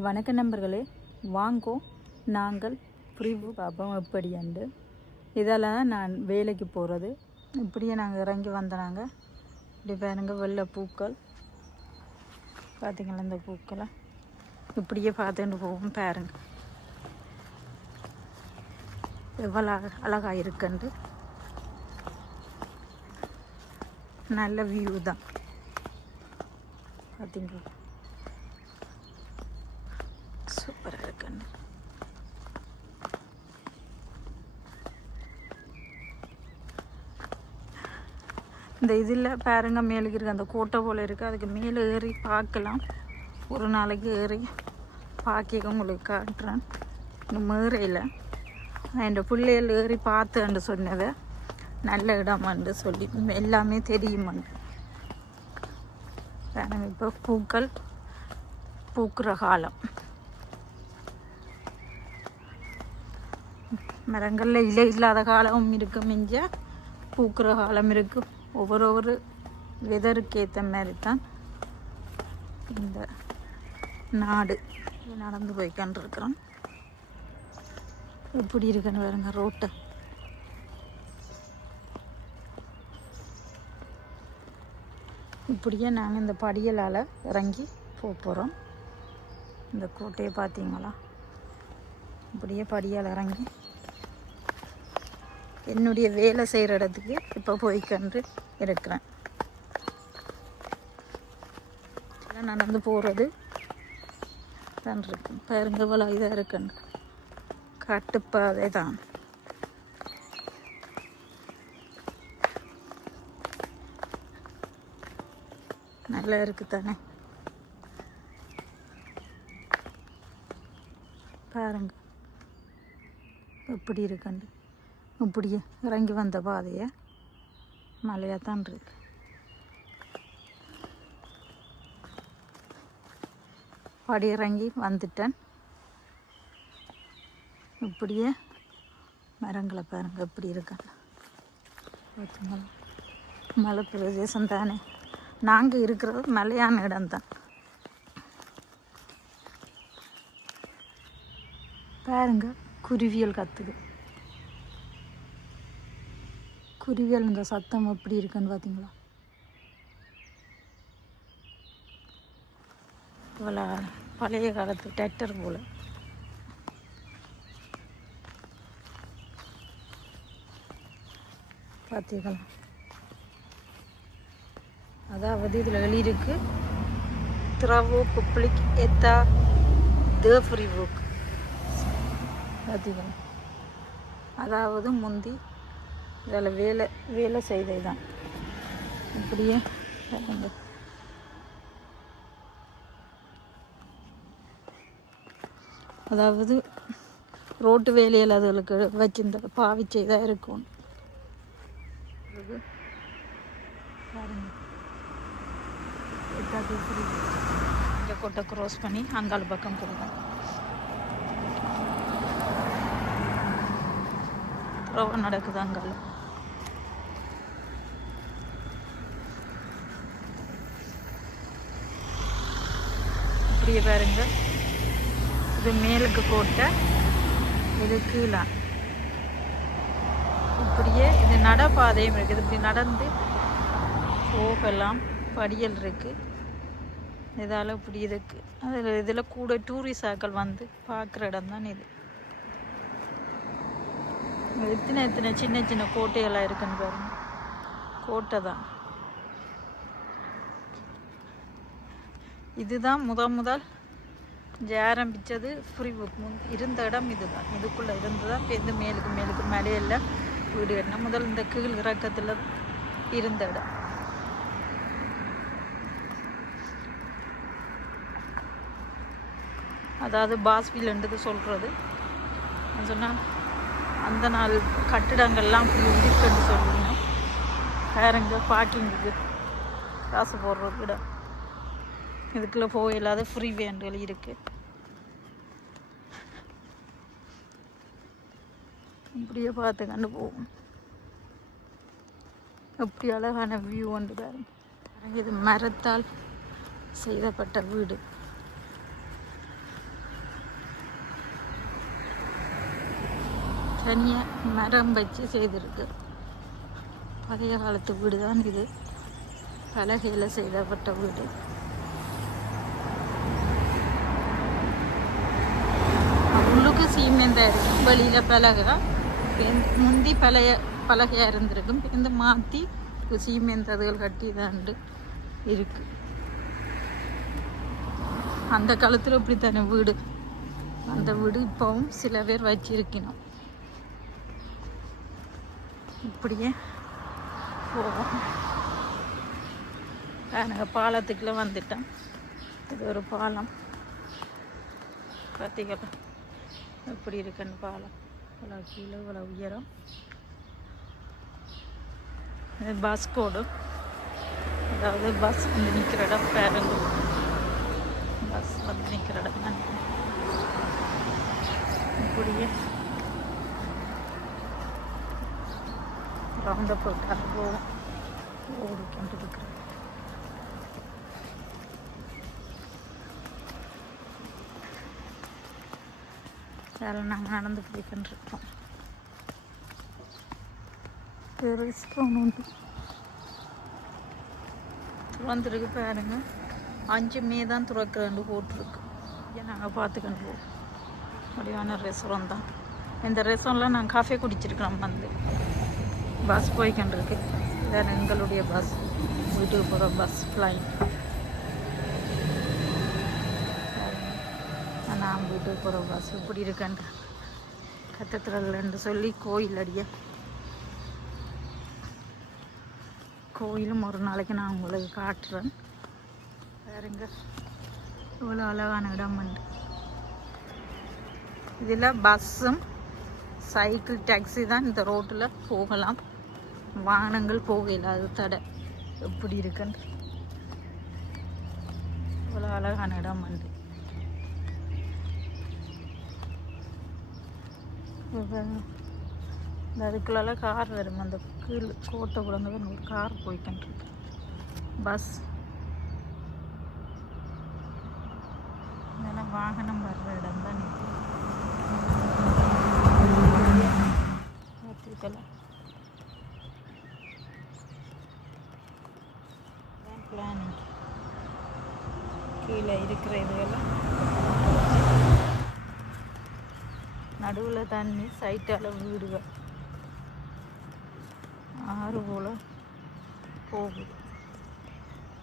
வணக்க நண்பர்களே, வாங்கோ நாங்கள் ப்ரிவ்யூ பார்ப்போம் எப்படி என்று. இதால் நான் வேலைக்கு போகிறது. இப்படியே நாங்கள் இறங்கி வந்தனாங்க. இப்படி பாருங்க, வெள்ளை பூக்கள் பார்த்திங்களா? இந்த பூக்களை இப்படியே பார்த்துட்டு போவோம். பாருங்க எவ்வளோ அழகாக இருக்குண்டு. நல்ல வியூ தான் பார்த்திங்களா? சூப்பராக இருக்குன்னு. இந்த இதில் பாருங்க, மேலுக்கு இருக்குது அந்த கோட்டை போல் இருக்குது. அதுக்கு மேலே ஏறி பார்க்கலாம். ஒரு நாளைக்கு ஏறி பார்க்க உங்களுக்கு காட்டுறேன். இன்னும் மேறையில் என் பிள்ளைகள் ஏறி பார்த்துன்னு சொன்னதை நல்ல இடமான்னு சொல்லி எல்லாமே தெரியுமான்னு பாருங்க. இப்போ பூக்கள் பூக்கிற காலம். மரங்களில் இலை இல்லாத காலமும் இருக்குது, மிஞ்ச பூக்கிற காலம் இருக்குது. ஒவ்வொரு வெதருக்கு ஏற்ற மாதிரி தான் இந்த நாடு நடந்து போய்கொண்டிருக்கிறோம். எப்படி இருக்குன்னு பாருங்க ரோட்டை. இப்படியே நாங்கள் இந்த படியலால் இறங்கி போகிறோம். இந்த கோட்டையை பார்த்தீங்களா? இப்படியே படியால் இறங்கி என்னுடைய வேலை செய்கிற இடத்துக்கு இப்போ போய்கொண்டு இருக்கிறேன். நடந்து போகிறது தான் இருக்கு. பாருங்க இவ்வளோ இதாக இருக்குன்னு. கட்டுப்பாதை தான். நல்லா இருக்கு தானே? பாருங்க எப்படி இருக்குண்டு. இப்படியே இறங்கி வந்த பாதையை மலையாக தான் இருக்கு. படி இறங்கி வந்துட்டேன். இப்படியே மரங்களை பாருங்க எப்படி இருக்காங்க. மலை பிரதேசம் தானே. நாங்கள் இருக்கிறது மலையான இடம்தான். பாருங்க குருவியல் கத்துது. குருவியல் இந்த சத்தம் எப்படி இருக்குன்னு பார்த்தீங்களா? இவ்வளோ பழைய காலத்து டிராக்டர் போல். பார்த்தீங்களா? அதாவது இதில் எழுதியிருக்கு திராவோ பப்ளிக் எத்தா த ஃப்ரீ புக். பார்த்தீங்களா? அதாவது முந்தி இதில் வேலை செய்தது தான். இப்படியே அதாவது ரோட்டு வேலையில் அதுகளுக்கு வச்சிருந்த பாவிச்சதாக இருக்கும். இந்த கோட்டை க்ராஸ் பண்ணி அங்காள பக்கம் போகும். ரொம்ப நடக்குது அங்கால. இப்படியே பாருங்க, இது மேலுக்கு கோட்டை, இது கீழே. இப்படியே இது நடப்பாதையும் இருக்குது. இப்படி நடந்து போகலாம். படியல் இருக்குது. இதால் இப்படி இருக்கு. அதில் இதில் கூட டூரிஸ்டாக்கள் வந்து பார்க்குற இடம் தான் இது. எத்தனை சின்ன சின்ன கோட்டையெல்லாம் இருக்குன்னு பாருங்க. கோட்டை தான் இதுதான். முதல் ஆரம்பித்தது ஃப்ரீ புக் இருந்த இடம் இதுதான். இதுக்குள்ளே இருந்து தான் இப்போ மேலுக்கு மலையெல்லாம் வீடு கட்டினா. முதல் இந்த கீழ் இறக்கத்தில் இருந்த இடம். அதாவது பாஸ்பில்ன்றது சொல்கிறது சொன்னால் அந்த நாள் கட்டிடங்கள்லாம் இருக்குன்னு சொல்லணும். வேறங்க பார்க்கிங்குக்கு காசு போடுறது இடம். இதுக்குள்ளே போயில்லாத ஃப்ரீ வேண்டுகள் இருக்குது. இப்படியே பார்த்து கண்டு போவோம். எப்படி அழகான வியூ வந்து பாருங்க. இது மரத்தால் செய்யப்பட்ட வீடு. தனியாக மரம் வச்சு செய்திருக்கு. பழைய காலத்து வீடு தான் இது, பலகையில் செய்தப்பட்ட வீடு. உள்ளுக்கு சீமெந்தாக இருக்கும், வெளியில் பலகை. முந்தி பலகையாக இருந்திருக்கும், இந்த மாற்றி சீமெந்ததுகள் கட்டி தாண்டு இருக்கு. அந்த காலத்தில் இப்படித்தானே வீடு, அந்த வீடு இப்போவும் சில பேர் வச்சிருக்கணும். இப்படியே போவோம். நாங்கள் பாலத்துக்குள்ளே வந்துட்டோம். இது ஒரு பாலம், பார்த்தீங்களா எப்படி இருக்குன்னு பாலம். இவ்வளோ கீழே இவ்வளோ உயரம். இது பஸ் கோடு, அதாவது பஸ் வந்து நிற்கிற இடம் பேருந்து, பஸ் வந்து நிற்கிற இடம் தான். இப்படியே ரவுண்ட போட்டு போவோம். ஓடிக்கொண்டு இருக்கிறோம். அதில் நாங்கள் நடந்து போய்கிட்டுருக்கோம். ரெஸ்டாரண்ட் உண்டு திறந்துருக்கு பாருங்க. 5 மே தான் திறக்கிறேன்னு போட்டிருக்கு. ஏன் நாங்கள் பார்த்துக்கிட்டு போவோம். அப்படியான ரெஸ்டாரண்ட் தான். இந்த ரெஸ்டாரண்ட்டில் நாங்கள் காஃபே குடிச்சிருக்கிறோம். வந்து பஸ் போய்கிட்டுருக்கு. இதான் எங்களுடைய பஸ், வீட்டுக்கு போகிற பஸ் ஃப்ளைன். நான் வீட்டுக்கு போகிற பஸ் இப்படி இருக்கேன்ட்டு கத்தத்திரல்ன்னு சொல்லி கோயில் அடிய கோயிலும் ஒரு நாளைக்கு நான் உங்களுக்கு காட்டுறேன். பாருங்க இவ்வளோ அழகான இடம் உண்டு. இதில் பஸ்ஸும் சைக்கிள் டாக்ஸி தான் இந்த ரோட்டில் போகலாம், வாகனங்கள் போகல. அது தடை. எப்படி இருக்குன்னு இவ்வளோ அழகான இடம் உண்டு. அதுக்குள்ள கார் வரும். அந்த கீழ் கோட்டை குழந்தை ஒரு கார் போய்கிட்டுருக்கு. பஸ் இதெல்லாம் வாகனம் வர்ற இடம் தான். பிளானிங் கீழே இருக்கிற இதுவெல்லாம் நடுவில் தண்ணி, சைட்டால் வீடுகள், ஆறு போல் போகுது.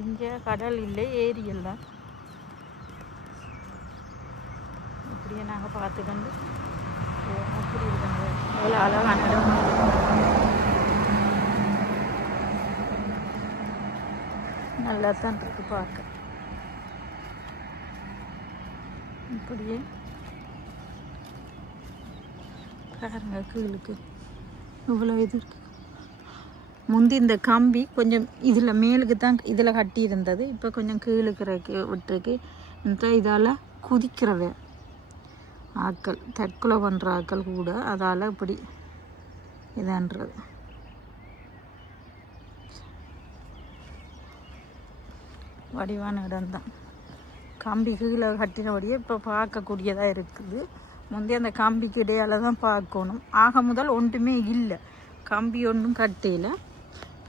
இங்கே கடல் இல்லை, ஏரியல் தான். இப்படியே நாங்கள் பார்த்துக்கண்டு அப்படி இருக்காங்க. அவ்வளோ அழகான இடம். நல்லா தான் இருக்கு பார்க்க. இப்படியே பாருங்க கீழுக்கு இவ்வளோ இது இருக்கு. முந்தி இந்த கம்பி கொஞ்சம் இதில் மேலுக்கு தான் இதில் கட்டி இருந்தது. இப்போ கொஞ்சம் கீழுக்கிறக்கு விட்டுருக்கு. இதால் குதிக்கிறவ ஆக்கள், தற்கொலை பண்ணுற ஆக்கள் கூட அதால் இப்படி இதான்றது. வடிவான இடம்தான். கம்பி கீழே கட்டினபடியே இப்போ பார்க்கக்கூடியதாக இருக்குது. முந்தைய அந்த கம்பிக்கு இடையால் தான் பார்க்கணும். ஆக முதல் ஒன்றுமே இல்லை, கம்பி ஒன்றும் கட்டையில்.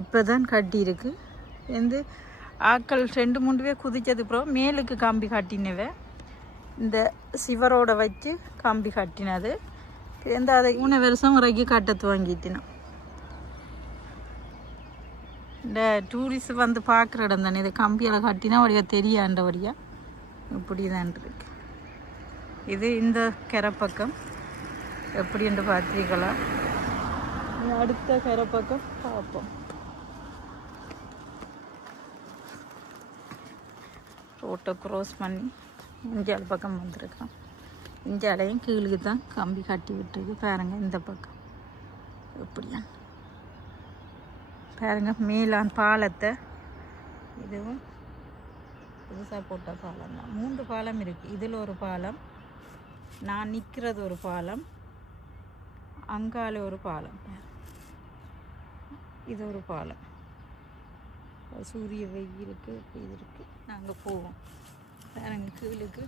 இப்போ தான் கட்டியிருக்கு. வந்து ஆக்கள் 2-3 பேர் குதித்தது அப்புறம் மேலுக்கு கம்பி கட்டினவை. இந்த சிவரோட வச்சு கம்பி கட்டினது. எந்த அதை 3 வருஷம் வரைக்கும் கட்ட துவங்கிட்டினோம். இந்த டூரிஸ்ட் வந்து பார்க்குற இடம் தானே. இது கம்பியால் கட்டினா வழியாக தெரியாண்டபடியாக இப்படி தான் இருக்கு. இது இந்த கரைப்பக்கம் எப்படி என்று பார்த்தீங்களா? அடுத்த கரைப்பக்கம் பார்ப்போம். ரோட்டை க்ராஸ் பண்ணி இஞ்சால் பக்கம் வந்திருக்கோம். இஞ்சாலையும் கீழுக்கு தான் கம்பி கட்டி விட்டுருக்கு. பாருங்க இந்த பக்கம் எப்படியா பாருங்க. மேலான் பாலத்தை, இதுவும் புதுசாக போட்ட பாலம் தான். 3 பாலம் இருக்குது. இதில் ஒரு பாலம், நான் நிற்கிறது ஒரு பாலம், அங்கால ஒரு பாலம், இது ஒரு பாலம். சூரிய வெயிலுக்கு இது இருக்குது. நாங்கள் போவோம். பாருங்க கீழுக்கு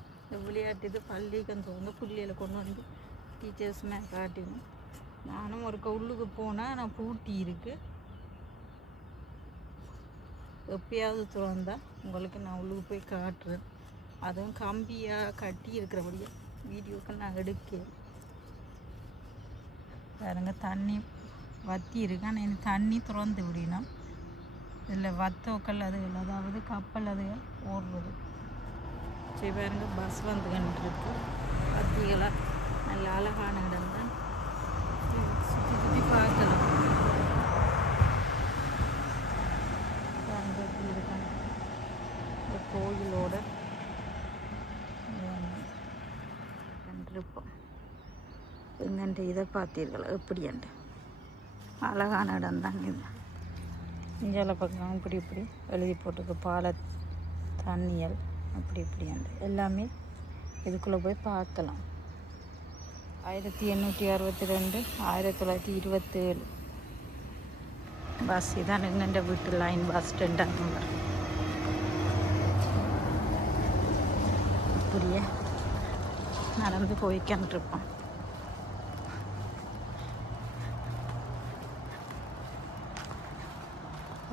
விளையாட்டு இது பள்ளிக்கு வந்து பிள்ளைகளை கொண்டு வந்து டீச்சர்ஸ்மே காட்டினோம். நானும் ஒரு உள்ளுக்கு போனால் நான் பூட்டி இருக்கு, எப்பயாவது திறந்தா உங்களுக்கு நான் உள்ளுக்கு போய் காட்டுறேன். அதுவும் கம்பியாக கட்டி இருக்கிறபடியே வீடியோக்கள் நான் எடுக்கேன். பாருங்க தண்ணி வற்றி இருக்கு. ஆனால் எனக்கு தண்ணி திறந்து விடணும். இதில் வத்தோக்கள் அதுகள், அதாவது கப்பல் அதுகள் ஓடுறது. சரி பாருங்க பஸ் வந்து கண்டுருக்கு. வத்திகளாக நல்ல அழகான இடம் தான், சுற்றி சுற்றி பார்க்கலாம். பாருங்க எப்படி இருக்காங்க இந்த கோயிலோட கண்டிருப்போம். எங்கன்ற இதை பார்த்தீர்களா எப்படின்ட்டு அழகான இடம் தான் இது. இந்தியாவில் பக்கம் இப்படி இப்படி எழுதி போட்டிருக்கு பால தண்ணியல் அப்படி இப்படியாண்டு எல்லாமே இதுக்குள்ளே போய் பார்க்கலாம். 1862 1927 பஸ் இதான் எங்கெண்ட வீட்டு லைன் பஸ் ஸ்டாண்டாக நம்பர். இப்படியே நடந்து போய்க்கின்றிருப்போம்.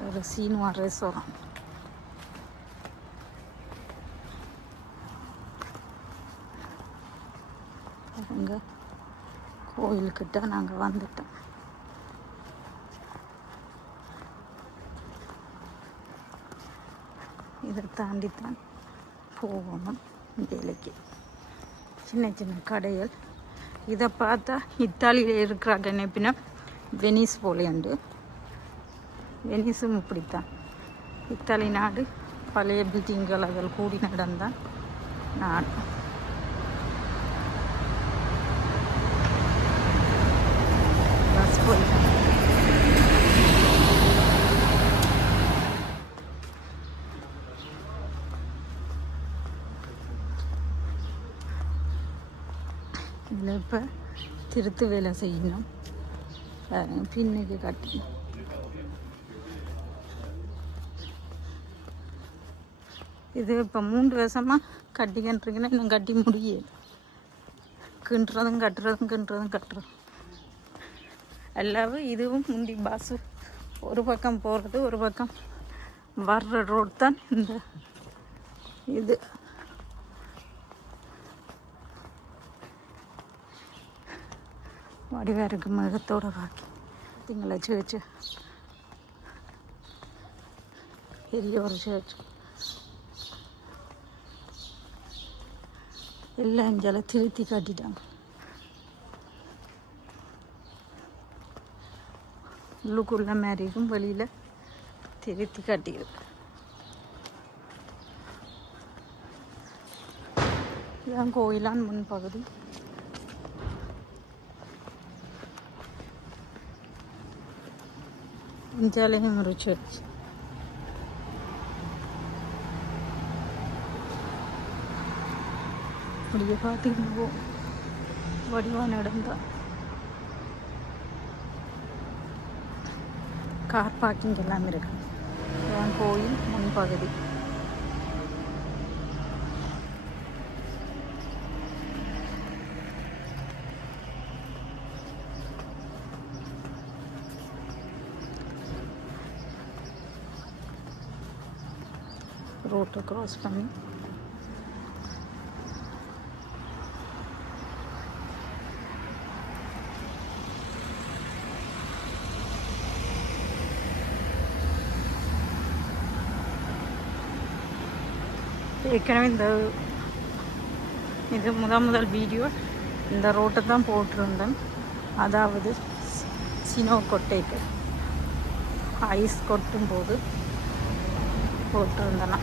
ஒரு சீனுவா ரெஸ்டாரண்ட். அங்கே கோயிலுக்கிட்ட நாங்கள் வந்துட்டோம். இதை தாண்டித்தான் போகணும் வேலைக்கு. சின்ன சின்ன கடைகள். இதை பார்த்தா இத்தாலியில் இருக்கிறாங்க நினைப்பினா வெனிஸ் போலேண்டு. வெனிஸும் இப்படித்தான். இத்தாலி நாடு பழைய பில்டிங்கள் அதில் கூடி நடந்தான் நாடு. பஸ் போயிட்டாங்க. இதில் இப்போ திருத்து வேலை செய்யணும். பின்னுக்கு கட்டி இது இப்போ 3 வருஷமாக கட்டிக்கிட்டுருக்குன்னா இன்னும் கட்டி முடியல. கிண்டுறதும் கட்டுறதும் எல்லாவும் இதுவும் முந்தி பஸ்ஸு ஒரு பக்கம் போகிறது ஒரு பக்கம் வர்ற ரோட் தான் இந்த இது. வடிவாக இருக்கு மிருகத்தோட பாக்கி பார்த்தீங்களா. சேர்ச்சு பெரிய ஒரு சேர்ச்சு. எல்லாம் இஞ்சால திருத்தி காட்டிட்டாங்க. உள்ளுக்குள்ள மாதிரி இருக்கும், வெளியில் திருத்தி காட்டியிருக்கு. இதுதான் கோயிலான் முன்பகுதி. இஞ்சாலையும் ஒரு சர்ச். அப்படியே பார்த்துக்கிட்டு வடிவான இடம் தான். கார் பார்க்கிங் எல்லாம் இருக்கு. இதுதான் கோயில் முன்பகுதி. ரோட்டை க்ராஸ் பண்ணி ஏற்கனவே இது முதல் வீடியோ இந்த ரோட்டை தான் போட்டிருந்தேன். அதாவது சினோ கொட்டைக்கு ஐஸ் கொட்டும் போது போட்டிருந்தேன்னா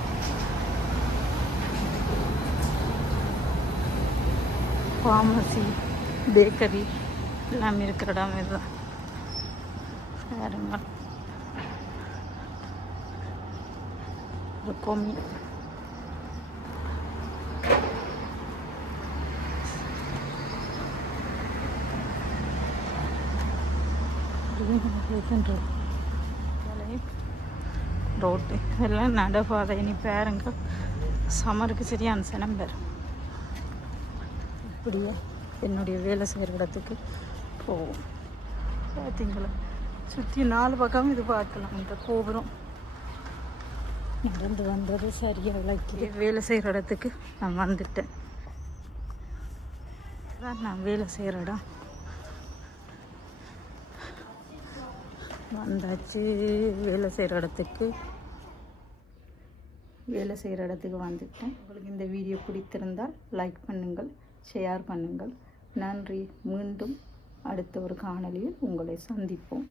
ஃபார்மசி பேக்கரி எல்லாம் இருக்கிற இடம் இதுதான். வேறுங்க ஒரு கோமி ரோட்டு இதெல்லாம் நடப்பாதை. இனி பேருங்க சமருக்கு சரியான சனம் பேர். இப்படியே என்னுடைய வேலை செய்கிற இடத்துக்கு போவோம். பார்த்தீங்களா சுற்றி 4 பக்கம் இது பார்க்கலாம். இந்த கோபுரம் நடந்து வந்தது சரியாக விளக்கி வேலை செய்கிற இடத்துக்கு நான் வந்துட்டேன். தான் நான் வேலை செய்கிற இடம் வந்தாச்சு. வேலை செய்கிற இடத்துக்கு வந்துட்டேன். உங்களுக்கு இந்த வீடியோ பிடித்திருந்தால் லைக் பண்ணுங்கள், ஷேர் பண்ணுங்கள். நன்றி. மீண்டும் அடுத்த ஒரு காணொளியில் உங்களை சந்திப்போம்.